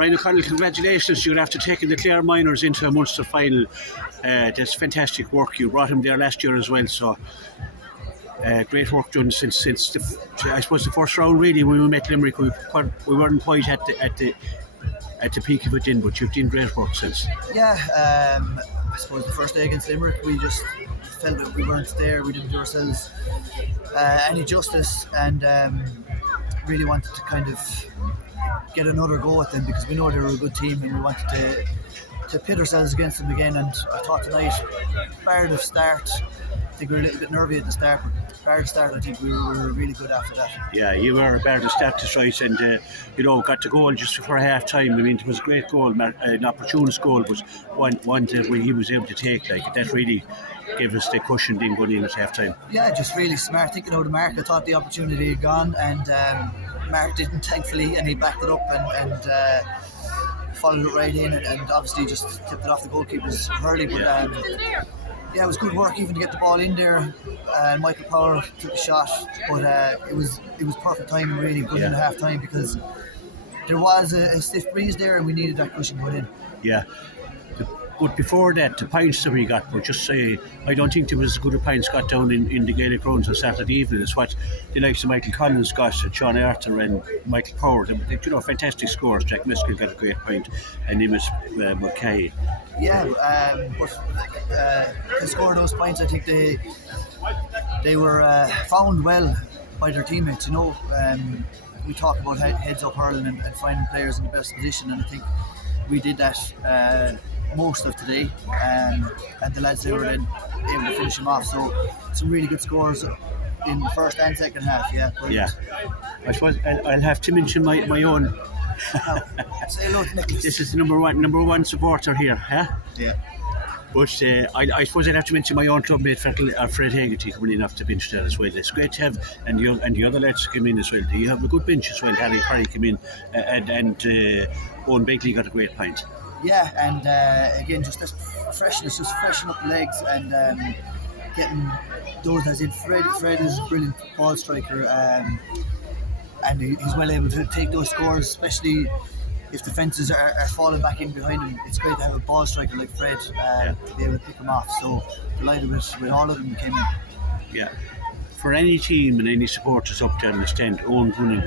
Brian O'Connell, congratulations. You're after taking the Clare Miners into a Munster final. That's fantastic work. You brought him there last year as well, so great work done since I suppose the first round really when we met Limerick. We weren't quite at the peak of it then, but you've done great work since. Yeah, I suppose the first day against Limerick we just felt that we weren't there, we didn't do ourselves any justice, and really wanted to kind of get another go at them because we know they were a good team and we wanted to pit ourselves against them again. And I thought tonight, bar the start, I think we were a little bit nervy at the start, but bar the start I think we were really good after that. Yeah, you were bar the start, that's right, and got the goal just before half time. I mean, it was a great goal, an opportunist goal, but one that he was able to take, that really gave us the cushion then going in at half time. Yeah, just really smart thinking out of Mark. I thought the opportunity had gone and Mark didn't, thankfully, and he backed it up and followed it right in and obviously just tipped it off the goalkeeper's hurley. But yeah, it was good work even to get the ball in there. Michael Power took a shot, but it was perfect timing really, good in half time because there was a stiff breeze there and we needed that cushion going in. Yeah. But before that, the points that we got were just I don't think there was as good a points got down in the Gaelic rounds on Saturday evening. It's what the likes of Michael Collins got, Sean Arthur and Michael Power. Fantastic scores. Jack Miskell got a great point and Nimitz Mulcahy. Yeah, but to score those points, I think they were found well by their teammates. We talk about heads up hurling and finding players in the best position, and I think we did that most of today, and the lads they were then able to finish them off. So some really good scores in the first and second half. Yeah, brilliant. Yeah. I suppose I'll have to mention my own. Say hello to Nicholas. This is the number one supporter here, huh? Yeah. But I suppose I'd have to mention my own clubmate Fred Hegerty coming in off the bench there as well. It's great to have, and the other lads come in as well. You have a good bench as well. Harry Curry came in, and Owen Begley got a great point. Yeah, and again, just this freshness, just freshen up the legs and getting those as in. Fred is a brilliant ball striker, and he's well able to take those scores, especially if defences are falling back in behind him. It's great to have a ball striker like Fred to be able to pick them off. So delighted with all of them came in. Yeah. For any team and any supporters up there in the stand, Owen running,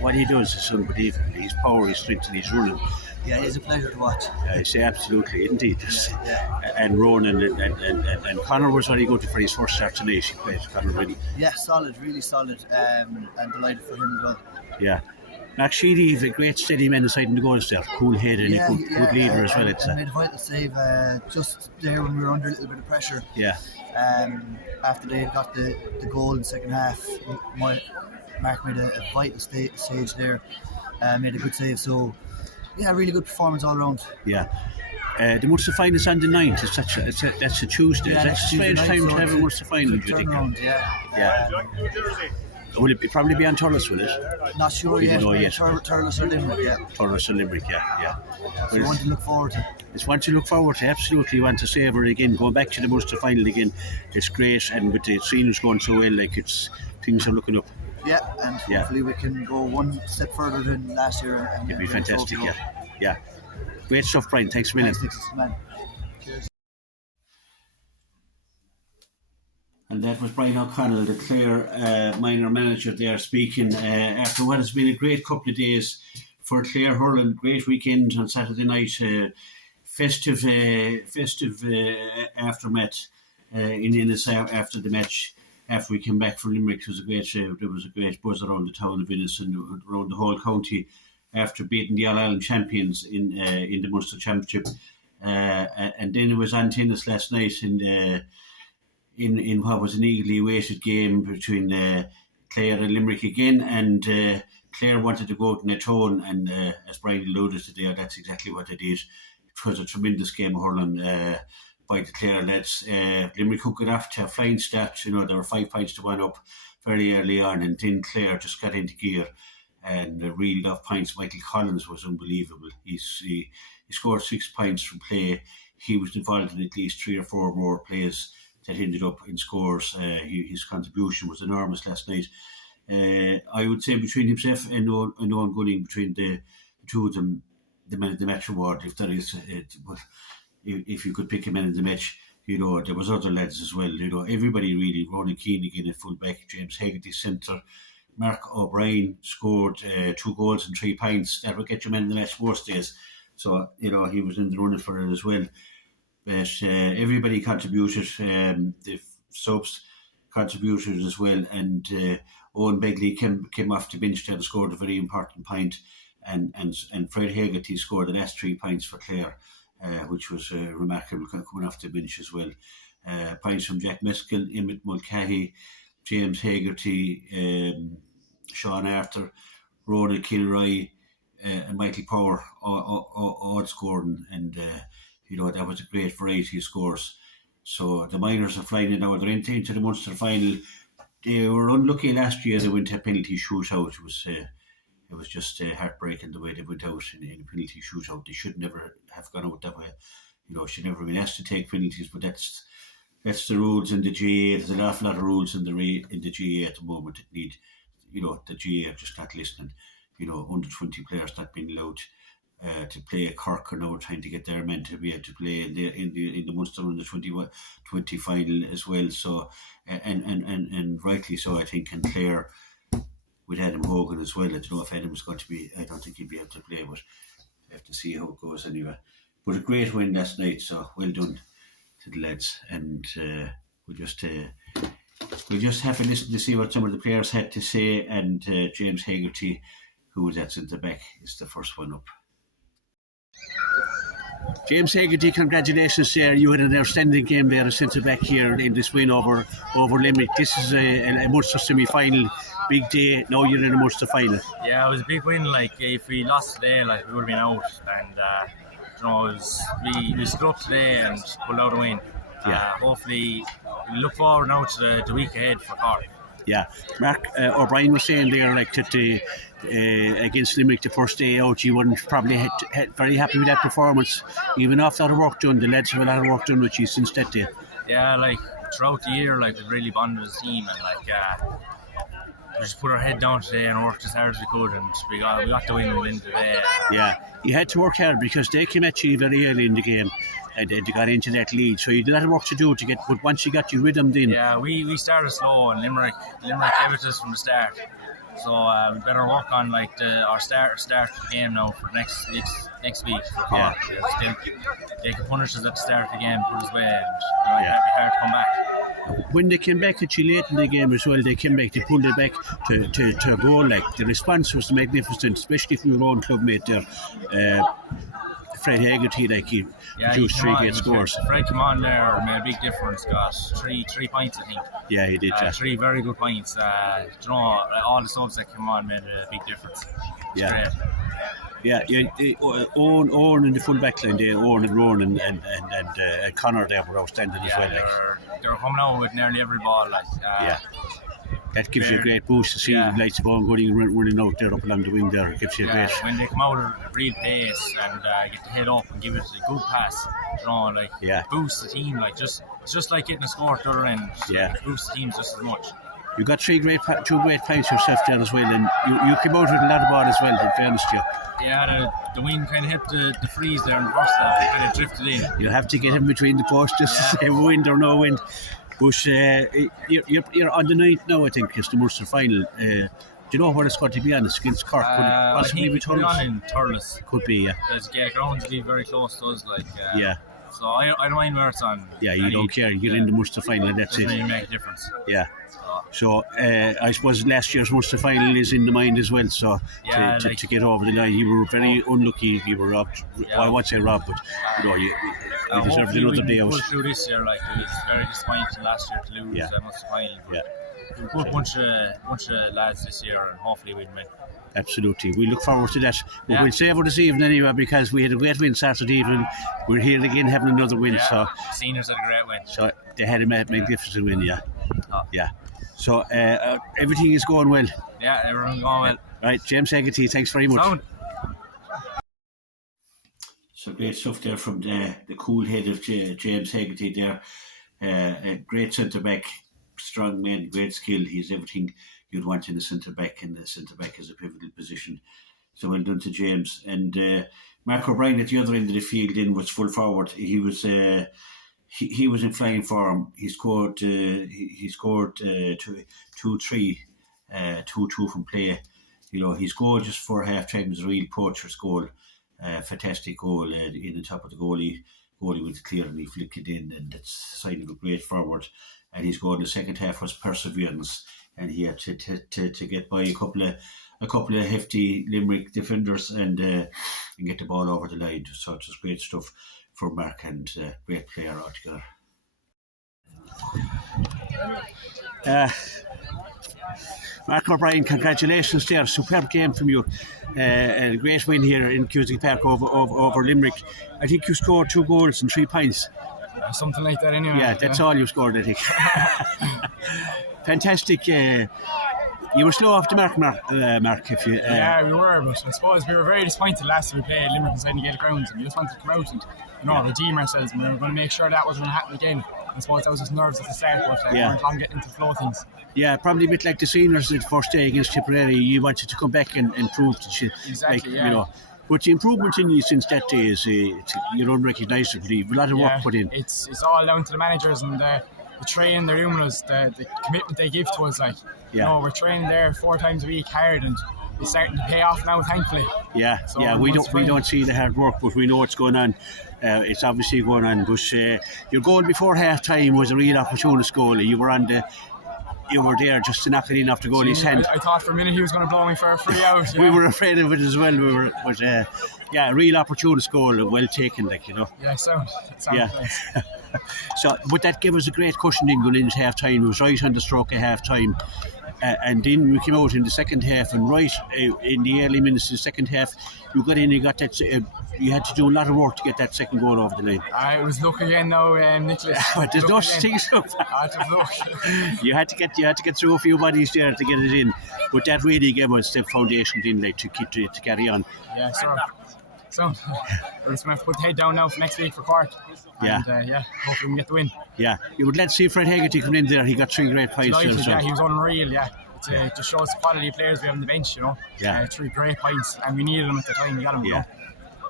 what he does is unbelievable. His power, his strength, and his running. Yeah, it's a pleasure to watch. I say absolutely, indeed. Yeah. And Ronan and Connor was very good for his first start tonight. He played Connor really. Yeah, solid, really solid, and delighted for him as well. Yeah. Max Sheedy, a great steady man inside in the goals there. Cool head and a good leader as well. And made a vital save just there when we were under a little bit of pressure. Yeah. After they got the goal in the second half, Mark made a vital stage there. Made a good save. So, yeah, really good performance all around. Yeah. The Munster Finals on the 9th. That's a Tuesday. Yeah, that's a strange time to have a Munster Final, do you think? Yeah. Will it probably be on Thurles, will it? Not sure yet. Thurles or Limerick, yeah. Thurles or Limerick, yeah. So one to look forward to. It's one to look forward to, absolutely. Want to savour it again. Going back to the Munster Final again, it's great, and with the scenes going so well, things are looking up. Yeah, and hopefully we can go one step further than last year. It'd be fantastic, yeah. Great stuff, Brian. Thanks a million. Thanks, man. Cheers. And that was Brian O'Connell, the Clare minor manager there, speaking after what has been a great couple of days for Clare hurling. Great weekend on Saturday night, festive aftermath in Ennis after the match. After we came back from Limerick, there was a great buzz around the town of Ennis and around the whole county after beating the All-Ireland champions in the Munster Championship. And then it was on tennis last night in what was an eagerly awaited game between Clare and Limerick again, and Clare wanted to go out in a tone, and as Brian alluded to there, that's exactly what they did. It was a tremendous game of hurling by the Clare lads. Limerick could get off to a flying start. There were 5 points to 1 up very early on, and then Clare just got into gear and reeled off points. Michael Collins was unbelievable. He scored 6 points from play. He was involved in at least 3 or 4 more plays that ended up in scores. His contribution was enormous last night. I would say between himself and Owen Gunning, between the two of them, the man of the match award if there is. If you could pick a man of the match, there was other lads as well. Everybody really. Ronan Keane again at full back, James Hegerty centre. Mark O'Brien scored 2 goals and 3 points. That would get you man of the match most days. So he was in the running for it as well. But everybody contributed. The subs contributed as well, and Owen Begley came off the bench there and scored a very important point, and Fred Hegerty scored the last 3 points for Clare, which was remarkable coming off the bench as well. Points from Jack Meskel, Emmett Mulcahy, James Hegerty, Sean Arthur, Ronan Kilroy, and Michael Power all scoring, and that was a great variety of scores. So the minors are flying in now. They're into the Munster final. They were unlucky last year. They went to a penalty shootout. It was just heartbreaking the way they went out in a penalty shootout. They should never have gone out that way. Should never have been asked to take penalties. But that's the rules in the GA. There's an awful lot of rules in the GA at the moment that need. The GA are just not listening. Under 20 players not being allowed to play at Cork, and now we're trying to get their men to be able to play in the Munster under 20 final as well. So and rightly so, I think. And Clare with Adam Hogan as well. I don't know if Adam is going to be. I don't think he'll be able to play, but we have to see how it goes anyway. But a great win last night, so well done to the lads. And we'll just have to listen to see what some of the players had to say. And James Hegerty, who was at centre back, is the first one up. James Hegerty, congratulations, sir. You had an outstanding game there, a centre back here in this win over Limerick. This is a Munster semi-final, big day. Now you're in a Munster final. Yeah, it was a big win. If we lost today, we would have been out. And we stood up today and pulled out a win. Yeah. Hopefully, we look forward now to the week ahead for Cork. Yeah, Mark O'Brien was saying there that against Limerick the first day out, you weren't probably very happy with that performance. Even after a lot of work done, the lads have a lot of work done with you since that day. Yeah, throughout the year, we really bonded as a team, and we just put our head down today and worked as hard as we could, and we got the win within the day. Yeah, you had to work hard because they came at you very early in the game. And they got into that lead, so you had a lot of work to do to get. But once you got your rhythm, then we started slow, and Limerick gave it to us from the start. So we better work on our start of the game now for next week for Cork. Yeah. They can punish us at the start of the game, put us away, and it'd be hard to come back. When they came back at you late in the game as well, they pulled it back to a goal. The response was magnificent, especially from your own clubmate there. Fred Hegerty, he produced 3 great scores. Fred came on there, made a big difference. Got three points, I think. Yeah, he did. 3 very good points. All the subs that came on made a big difference. Yeah. Owen in the full back line there, Owen and Ronan and Connor there were outstanding as well. They were coming out with nearly every ball. That gives you a great boost to see the lights of Owen running out there up along the wing there. It gives you a great. When they come out at real pace and get the head up and give it a good pass, boost the team. It's just like getting a score at the other end. Boost the team just as much. You got 2 great points yourself there as well, and you came out with a lot of ball as well, in fairness to you. Yeah, the wind kind of helped the freeze there in the first half. It kind of drifted in. You have to get him between the posts just to say wind or no wind. But you're on the 9th now, I think, it's the Munster final. Do you know where it's going to be on? It's against Cork. Could it possibly be Thurles? On in Thurles. Could be, yeah. The grounds will be very close to us. Yeah. So I don't mind where it's on. Yeah, you don't care. You get in the Munster final and that's it. Doesn't really make a difference. Yeah. So I suppose last year's Munster final is in the mind as well. So to get over the line, you were very unlucky. You were robbed. I won't say robbed, but you deserved another day out. Pull through this year, it was very disappointing last year to lose that Munster final. We've got a bunch of lads this year, and hopefully we'll win. Absolutely, we look forward to that. But we'll save it this evening anyway, because we had a great win Saturday evening. We're here again having another win. So seniors had a great win. So they had a magnificent win. Yeah. So everything is going well. Yeah, everything's going well. Right, James Hegerty, thanks very much. Sound. So great stuff there from the cool head of James Hegerty there. A great centre back, strong man, great skill. He's everything you'd want in a centre back, and the centre back is a pivotal position. So well done to James. And Mark O'Brien at the other end of the field in was full forward. He was in flying form. He scored 2-3, 2-2 from play. His goal just before half time was a real poacher's goal. Fantastic goal in the top of the goalie went clear and he flicked it in, and that's a sign of a great forward. And his goal in the second half was perseverance, and he had to get by a couple of hefty Limerick defenders and get the ball over the line. So it was great stuff for Mark, and great player altogether. Mark O'Brien, congratulations there. Superb game from you. A great win here in Cusack Park over Limerick. I think you scored 2 goals and 3 points. Something like that anyway. Yeah, that's all you scored, I think. Fantastic. You were slow off the mark, Mark. If you, yeah, we were, but I suppose we were very disappointed last time we played Limerick inside the Gaelic grounds, and we just wanted to come out and redeem ourselves, and we were going to make sure that wasn't going to happen again. I suppose that was just nerves at the start, but we weren't long getting into the flow of things. Yeah, probably a bit like the seniors did the first day against Tipperary. You wanted to come back and prove that you, exactly, But the improvement in you since that day is you're unrecognisable. A lot of work put in. It's all down to the managers and the training they're doing with us, the commitment they give to us. We're training there 4 times a week hard, and it's starting to pay off now, thankfully. Yeah, we don't see the hard work, but we know what's going on. It's obviously going on. But your goal before half time was a real opportunist goal. You were there just to knock it in off the goalie's hand. I thought for a minute he was going to blow me for a free out. We were afraid of it as well. A real opportunist goal, well taken, Yeah, sound nice. So, but that gave us a great cushioning going into half time. It was right on the stroke of half time. And then we came out in the second half, and right in the early minutes of the second half, you got in, you got that. You had to do a lot of work to get that second goal over the line. It was luck again now, Nicholas. But there's no such thing as luck. You had to get through a few bodies there to get it in, but that really gave us the foundation in to carry on. Yeah, so we're just going to have to put the head down now for next week for Cork. And hopefully we can get the win. Yeah, you would let's see Fred Hegerty coming in there. He got 3 great points. He was unreal. Yeah, it just shows the quality of players we have on the bench. 3 great points, and we needed them at the time. We got them.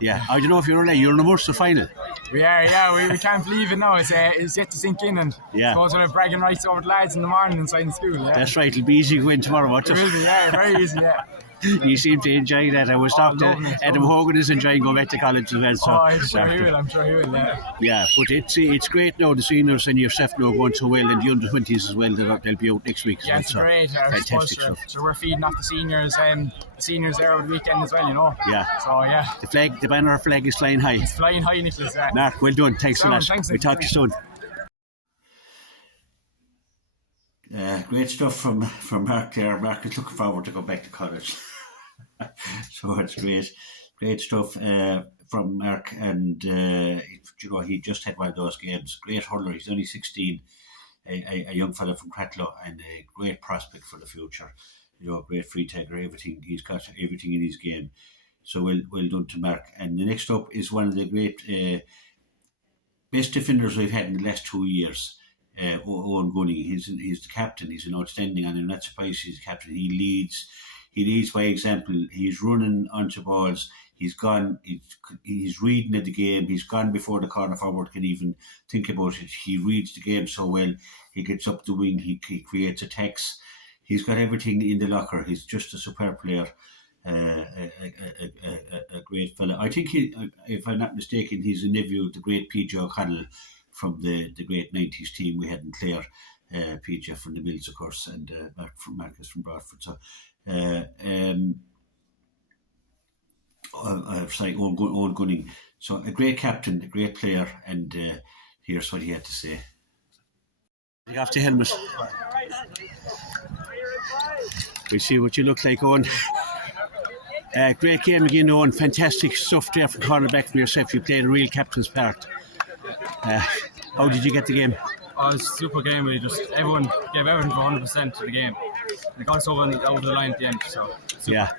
Yeah. I don't know if you're in the Munster final. We are. Yeah, we can't believe it now. It's yet to sink in, and I suppose we're bragging rights over the lads in the morning inside the school. Yeah. That's right. It'll be easy to win tomorrow. It will be. Yeah, very easy. Yeah. You seem to enjoy that. I was talking to Adam Hogan is enjoying going back to college as well. So I'm sure he will. Yeah, but it's great now. The seniors and yourself now going so well, and the under-20s as well. They'll be out next week. Yeah, it's great. Fantastic stuff. So we're feeding off the seniors there over the weekend as well. Yeah. So the banner flag is flying high. It's flying high, Nicholas. Mark, well done. Thanks a lot. We'll talk to you soon. Great stuff from Mark there. Mark is looking forward to go back to college. So it's great stuff from Mark, and he just had one of those games. Great hurler. He's only 16, a young fella from Cratloe, and a great prospect for the future. Great free taker. Everything he's got, everything in his game. So well done to Mark. And the next up is one of the great best defenders we've had in the last 2 years. Owen Gunning. He's the captain. He's an outstanding, and I'm not surprised he's the captain. He leads by example. He's running onto balls. He's gone. He's reading at the game. He's gone before the corner forward can even think about it. He reads the game so well. He gets up the wing. He creates attacks. He's got everything in the locker. He's just a superb player. A great fella. I think if I'm not mistaken, he's a nephew of the great PJ O'Connell from the great 90s team we had in Clare. PJ from the Mills, of course, and Marcus from Bradford. So, Owen Gunning. So a great captain, a great player, and here's what he had to say. Take off the helmet. We see what you look like, Owen. Great game again, Owen. Fantastic stuff there from cornerback for yourself. You played a real captain's part. How did you get the game? It was a super game. Everyone gave everything for 100% to the game. They got us over the line at the end. So super. Yeah.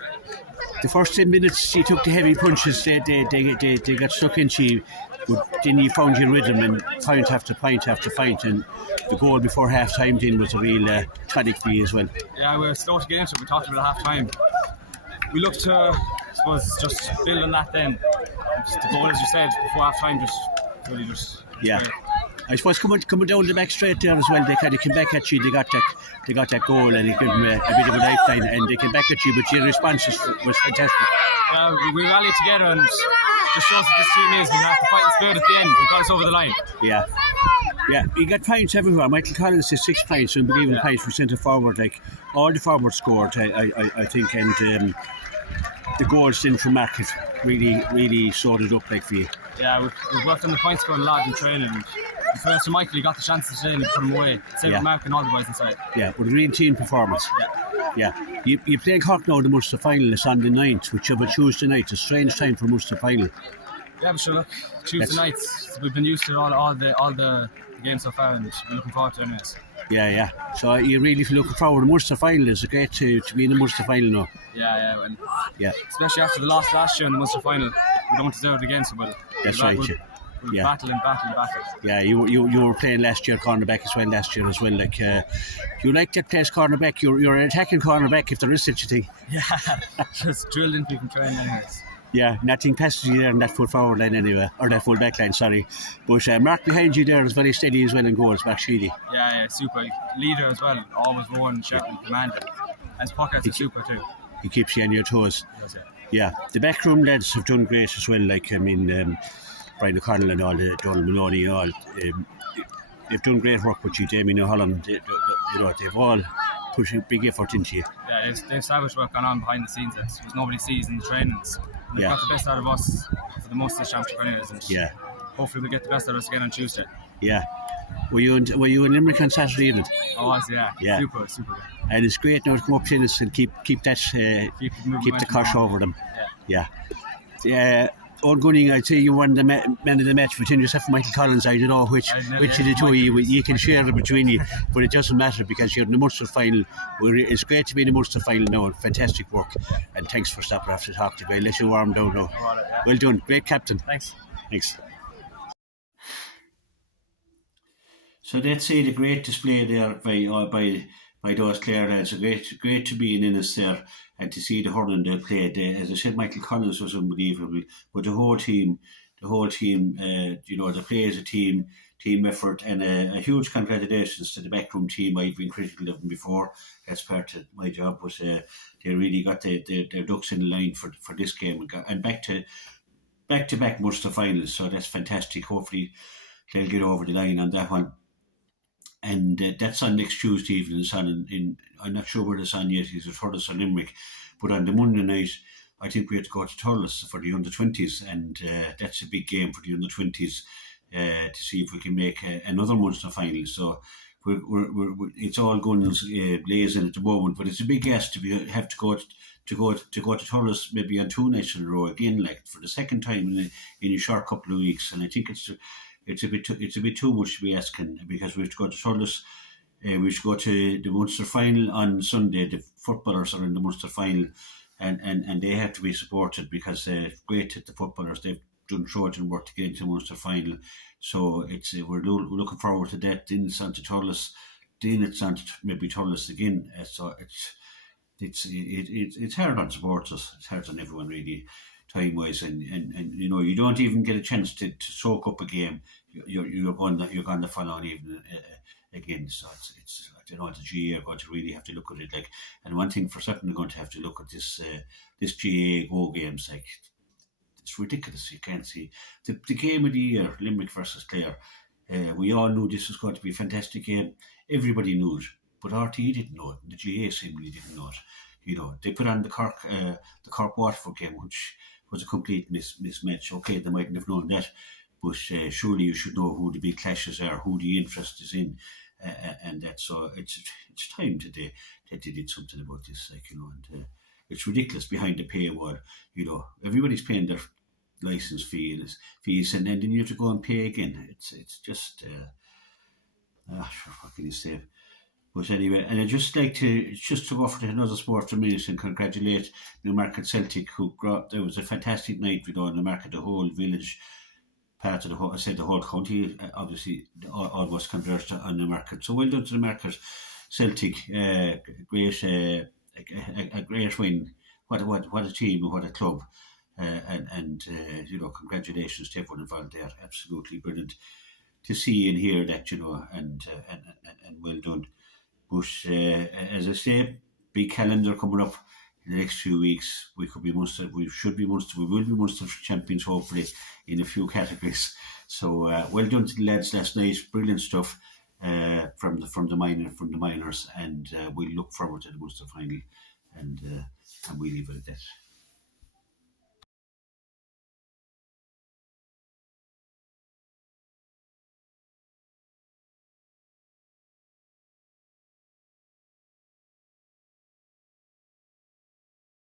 The first 10 minutes, she took the heavy punches. They got stuck in. Then you found your rhythm, and point after point after point, and the goal before half time then was a real tonic for you as well. Yeah, we were slow to get into it. We talked about half time. We looked to suppose just build on that then. Just the goal, as you said, before half time, just really just. Yeah. I suppose coming down the back straight there as well, they kind of came back at you. They got that goal and it gave them a bit of a lifeline, and they came back at you. But your response was fantastic. We rallied together and just shows what this team is. We have to fight the spirit at the end. We got us over the line. Yeah. Yeah, you got points everywhere. Michael Collins has 6 points, unbelievable points for centre forward. Like all the forwards scored, I think, and the goals in from Market really sorted up like for you. Yeah, we've worked on the points scoring a lot in training. And for Mr. Michael, he got the chances today and he put them away. Same with Mark and all the boys inside. Yeah, but a real team performance. Yeah. You play Cork now, the Munster Final is on the 9th, which of a Tuesday night. A strange time for Munster Final. Yeah, but sure, look, Tuesday nights, we've been used to all the games so far, and we're looking forward to it anyways. Yeah. So you really looking forward to the Munster Final. It's great to be in the Munster Final now. Yeah. Especially after the loss last year in the Munster Final, we don't want to do it again. So that's right. We'll battle. Yeah, you were playing last year cornerback as well. Like you like that place cornerback. You're an attacking cornerback if there is such a thing. Yeah, just drilled into people training anyways. Yeah, nothing passes you there in that full forward line anyway, or that full back line, sorry. But Mark behind you there is very steady as well in goals, Mark Sheedy. Yeah, super. Leader as well, always one, sharp and commander. And Pockets is super too. He keeps you on your toes. Yeah, the backroom lads have done great as well, like, Brian O Connell and all, Donald Maloney, all. They've done great work with you, Damien O'Holland. They've all pushed a big effort into you. Yeah, they've savage work going on behind the scenes that nobody sees in the trainings. They've got the best out of us for the most of this championship anyways, and hopefully we'll get the best out of us again on Tuesday. Yeah. Were you in Limerick on Saturday evening? Oh, yeah. Super good. And it's great now to come up to this and keep the curse over them. Yeah. Owen Gunning, I'd say you won the man of the match between yourself and Michael Collins. I don't know which of the two of you can share it between you, but it doesn't matter because you're in the Munster Final. It's great to be in the Munster Final now. Fantastic work, and thanks for stopping after talk to me. I'll let you warm down now. Well done, great captain. Thanks. So that's the great display there by those Clare lads. Great to be in Innis there and to see the hurling they played. As I said, Michael Collins was unbelievable, but the whole team, they play as a team effort, and a huge congratulations to the backroom team. I've been critical of them before. That's part of my job, but they really got their ducks in the line for this game and back to back Munster Finals. So that's fantastic. Hopefully they'll get over the line on that one. And that's on next Tuesday evening. It's on I'm not sure where it's on yet. It's at Thurles or Limerick. But on the Monday night, I think we have to go to Thurles for the under-20s, and that's a big game for the under-20s to see if we can make another Munster final. So we're it's all guns blazing at the moment, but it's a big ask to have to go to Thurles maybe on 2 nights in a row again, like for the second time in a short couple of weeks. And I think it's a bit too much to be asking, because we have to go to Thurles. We should go to the Munster final on Sunday. The footballers are in the Munster final, and they have to be supported because they're great at the footballers. They've done Trojan work to get into the Munster final, so we're looking forward to that. Then it's on to Thurles. Then it's on to maybe Thurles again. So it's hard on supporters. It's hard on everyone really, time wise, and you don't even get a chance to soak up a game. You're going to follow on even again. So it's I don't know, the GA are going to really have to look at it, like, and one thing for certain, they're going to have to look at this GA Go games. Like, it's ridiculous. You can't see the game of the year, Limerick versus Clare. We all knew this was going to be a fantastic game. Everybody knew it, but RTE didn't know it. The GA simply didn't know it. They put on the Cork Waterford game, which was a complete mismatch. Okay, they mightn't have known that, but surely you should know who the big clashes are, who the interest is in, and that. So it's time that they did something about this, and it's ridiculous behind the paywall. Everybody's paying their license fees, and then you have to go and pay again. It's just what can you say? But anyway, and I'd just like to go for another sport for a minute and congratulate Newmarket Celtic, there was a fantastic night with Newmarket, the whole village, part of the whole county, obviously all was converged on Newmarket. So well done to Newmarket Celtic, a great win what a team and what a club. Congratulations to everyone involved there. Absolutely brilliant to see and hear that, and well done. But as I say, big calendar coming up in the next few weeks. We could be Munster. We should be Munster. We will be Munster champions, hopefully, in a few categories. So well done to the lads last night. Brilliant stuff from the minors, and we look forward to the Munster final, and we leave it at that.